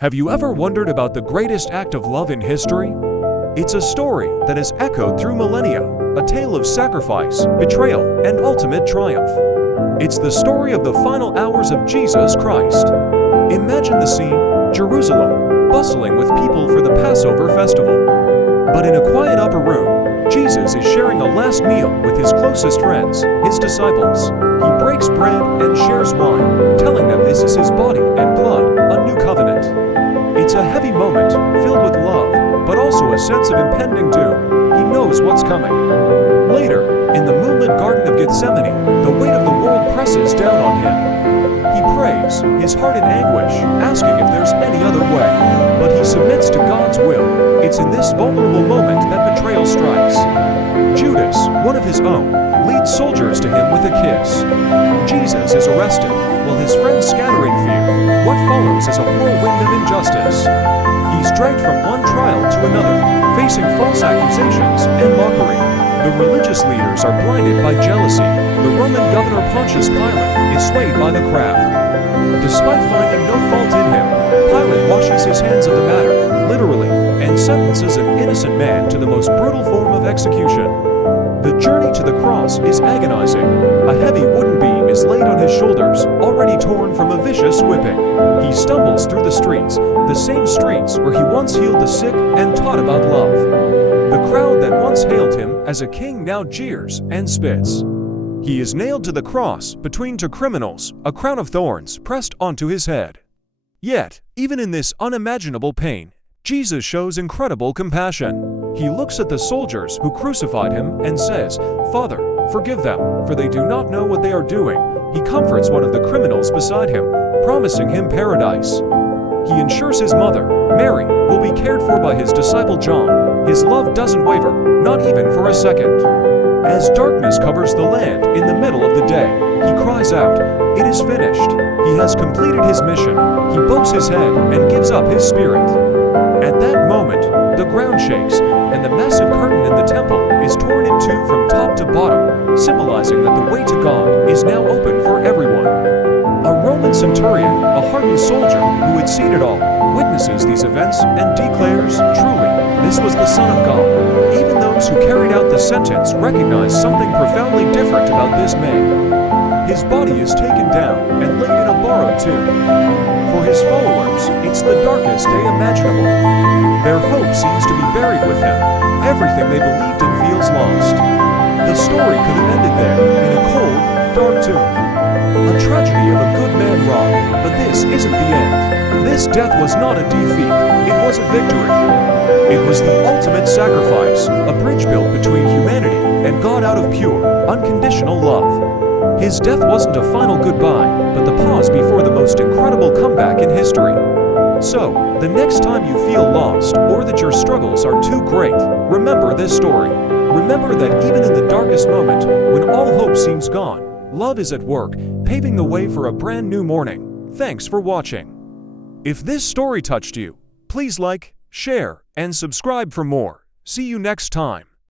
Have you ever wondered about the greatest act of love in history? It's a story that has echoed through millennia, a tale of sacrifice, betrayal, and ultimate triumph. It's the story of the final hours of Jesus Christ. Imagine the scene: Jerusalem, bustling with people for the Passover festival. But in a quiet upper room, Jesus is sharing a last meal with his closest friends, his disciples. He breaks bread and shares wine, telling them this is his body and blood, a new covenant. It's a heavy moment, filled with love, but also a sense of impending doom. He knows what's coming. Later, in the moonlit Garden of Gethsemane, the weight of the world presses down on him. He prays, his heart in anguish, asking if there's any other way. But he submits to God's will. It's in this vulnerable moment that betrayal strikes. Judas, one of his own, leads soldiers to him with a kiss. Jesus is arrested, while his friends scatter in fear. What follows is a whirlwind of injustice. He's dragged from one trial to another, facing false accusations and mockery. The religious leaders are blinded by jealousy. The Roman governor Pontius Pilate is swayed by the crowd. Despite finding no fault in him, Pilate washes his hands of the matter, literally, and sentences an innocent man to the most brutal form of execution. The journey to the cross is agonizing. A heavy wooden beam is laid on his shoulders, already torn from a vicious whipping. He stumbles through the streets, the same streets where he once healed the sick and taught about love. The crowd that once hailed him as a king now jeers and spits. He is nailed to the cross between two criminals, a crown of thorns pressed onto his head. Yet, even in this unimaginable pain, Jesus shows incredible compassion. He looks at the soldiers who crucified him and says, "Father, forgive them, for they do not know what they are doing." He comforts one of the criminals beside him, promising him paradise. He ensures his mother, Mary, will be cared for by his disciple John. His love doesn't waver, not even for a second. As darkness covers the land in the middle of the day, he cries out, "It is finished." He has completed his mission. He bows his head and gives up his spirit. At that moment, the ground shakes, and the massive curtain in the temple is torn in two from top to bottom, symbolizing that the way to God is now open for everyone. A Roman centurion, a hardened soldier who had seen it all, witnesses these events and declares, "Truly, this was the Son of God." Even those who carried out the sentence recognize something profoundly different about this man. His body is taken down and laid in a borrowed tomb. For his followers, it's the darkest day imaginable. Their hope seems to be buried with him. Everything they believed in feels lost. The story could have ended there, in a cold, dark tomb. A tragedy of a good man robbed, but this isn't the end. This death was not a defeat, it was a victory. It was the ultimate sacrifice, a bridge built between humanity and God out of pure, unconditional love. His death wasn't a final goodbye, but the pause before the most incredible comeback in history. So, the next time you feel lost or that your struggles are too great, remember this story. Remember that even in the darkest moment, when all hope seems gone, love is at work, paving the way for a brand new morning. Thanks for watching. If this story touched you, please like, share, and subscribe for more. See you next time.